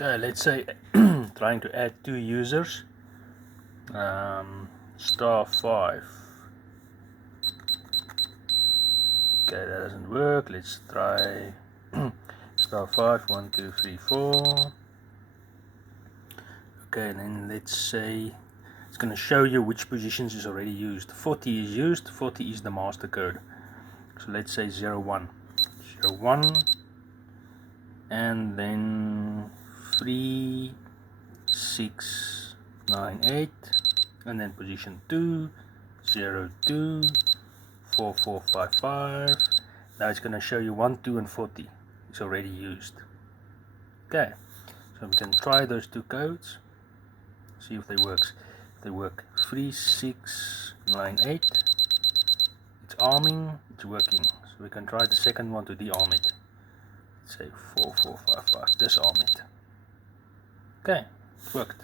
Okay, let's say trying to add 2 users, *5. Okay, that doesn't work. Let's try *5, 1, 2, 3, 4. Okay, and then let's say it's going to show you which positions is already used. 40 is used, 40 is the master code. So let's say 01, 01, and then 3, 6, 9, 8, and then position 2, 0, 2, 4, 4, 5, 5. Now it's going to show you 1, 2, and 40 is already used. Okay, so we can try those 2 codes, see if they works. If they work. 3, 6, 9, 8. It's arming, it's working. So we can try the second one to dearm it. Let's say 4, 4, 5, 5. Disarm it. Okay, it worked.